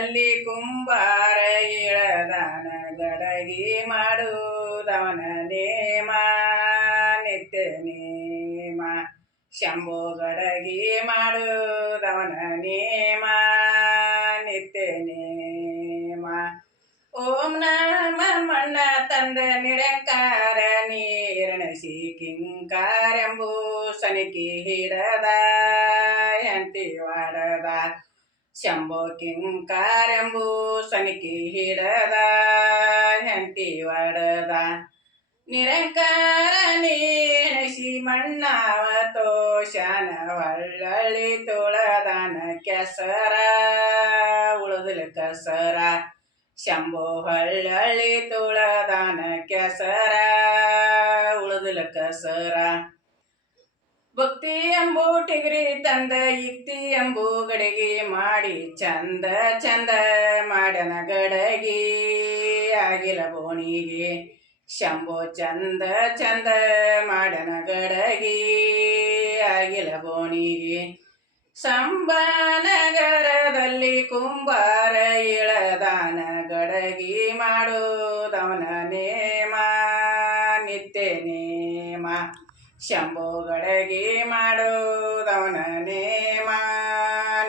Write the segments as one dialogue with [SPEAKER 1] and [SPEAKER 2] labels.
[SPEAKER 1] ಶಂಭೋಹಳ್ಳದಲ್ಲಿ ಕುಂಬಾರ ಇಳದಾನ ಗಡಗಿ ಮಾಡುವುದವನ ನೇಮ ನಿತ್ಯ ನೇಮ. ಶಂಭೋ ಗಡಗಿ ಮಾಡುವುದವನ ನೇಮ ನಿತ್ಯ ನೇಮ. ಓಂ ನಮ ಮಣ್ಣ ತಂದ ನಿರಂಕಾರ ನೀರಣಸಿ ಕಿಂಕಾರೆಂಬು ಸನಿಕಿ ಹಿಡದ ಎಂತಿ ವಾಡದ. ಶಂಭೋ ಕಿಂಕಾರೆಂಬು ಸನಿಕಿ ಹಿಡದ ಎಂತಿ ವಾಡದ ನಿರಂಕಾರ ನೀಣಸಿ ಮಣ್ಣಾವ ತೋಷಾನ ಒಳ್ಳಳ್ಳಿ ತುಳದಾನ ಕೆಸರ ಉಳಿದಲ ಕಸರ ಶಂಭೋ ಹಳ್ಳಳ್ಳಿ ತುಳದಾನ ಕೆಸರ ಉಳಿದಲ ಕಸರ ಭಕ್ತಿ ಎಂಬು ಟಿಗ್ರಿ ತಂದ ಇತ್ತಿ ಎಂಬು ಗಡಗಿ ಮಾಡಿ ಚಂದ ಚಂದ ಮಾಡನ ಗಡಗಿ ಆಗಿಲ ಬೋಣಿಗೆ ಶಂಭೋ ಚಂದ ಚಂದ ಮಾಡನ ಗಡಗಿ ಆಗಿಲ ಬೋಣಿಗೆ ಸಂಬನಗರದಲ್ಲಿ ಕುಂಬಾರ ಇಳದಾನ ಗಡಗಿ ಮಾಡೋದವನ ನೇಮ ನಿತ್ತೇನೆ ಶಂಭೋ ಮಾಡೋದವನ ನೇಮ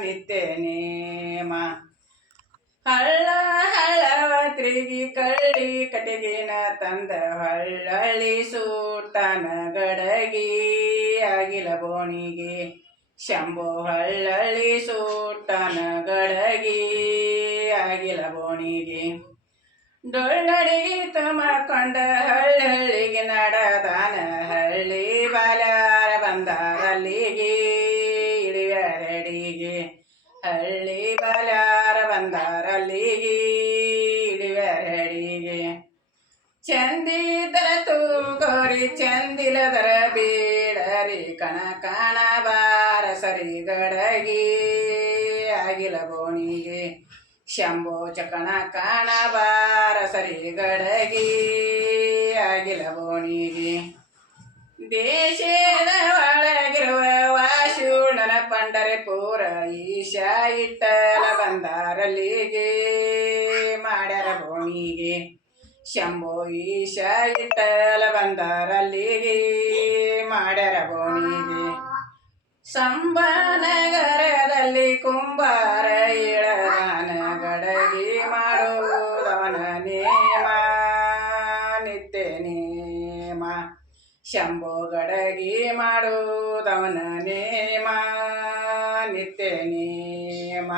[SPEAKER 1] ನಿತ್ಯ ನೇಮ. ಹಳ್ಳ ಹಳ್ಳವ ತಿರುಗಿ ಕಳ್ಳಿ ಕಟಗಿನ ತಂದ ಹಳ್ಳಳ್ಳಿ ಸೂಟನ ಗಡಗಿ ಆಗಿಲ ಬೋಣಿಗೆ. ಶಂಭು ಹಳ್ಳಳ್ಳಿ ಸೂಟನ ಗಡಗಿ ಆಗಿಲ ಬೋಣಿಗೆ. ಡೊಳ್ಳಡಿಗೆ ತುಮಕೊಂಡ ಹಳ್ಳಳ್ಳಿಗೆ ನಡದಾನ ಹಳ್ಳಿ ಬಂದಾರಲ್ಲಿಗೆ ರೆಡಿಗೆ ಹಳ್ಳಿ ಬಲಾರ ಬಂದಾರಲ್ಲಿಗೆ ಇಳಿಯರಡಿಗೆ ಚಂದಿದರ ತೂಗೋರಿ, ಚಂದಿಲದರ ಬೀಡರಿ, ಕಣ ಕಣ ಬಾರ ಸರಿ ಗಡಗಿ. ಆಗಿಲ ಬೋಣಿಗೆ ಶಂಭೋ ಕಣ ಕಾಣ ಬಾರ ಸರಿ ಗಡಗಿ. ಆಗಿಲ ಬೋಣಿಗೆ ದೇಶದ ಒಳಗಿರುವ ವಾಶೂಣನ ಪೂರ ಈಶ ಇಟ್ಟಲ ಬಂದಾರಲ್ಲಿಗೆ ಮಾಡ್ಯಾರ ಭೂಮಿಗೆ. ಶಂಭೋ ಈಶ ಇಟ್ಟಲ ಬಂದಾರಲ್ಲಿಗೆ ಮಾಡ್ಯಾರ ಭೂಮಿಗೆ. ಸಂಬನಗರದಲ್ಲಿ ಕುಂಬಾರ ಇಳದಾನ ಗಡಗಿ ಮಾಡೋದನ ನೇಮ, ನಿತ್ಯ ನೇಮ. ಶಂಭೋ ಗಡಗಿ ಮಾಡುವುದವನ ನೇಮ ನಿತ್ಯ ನೇಮ.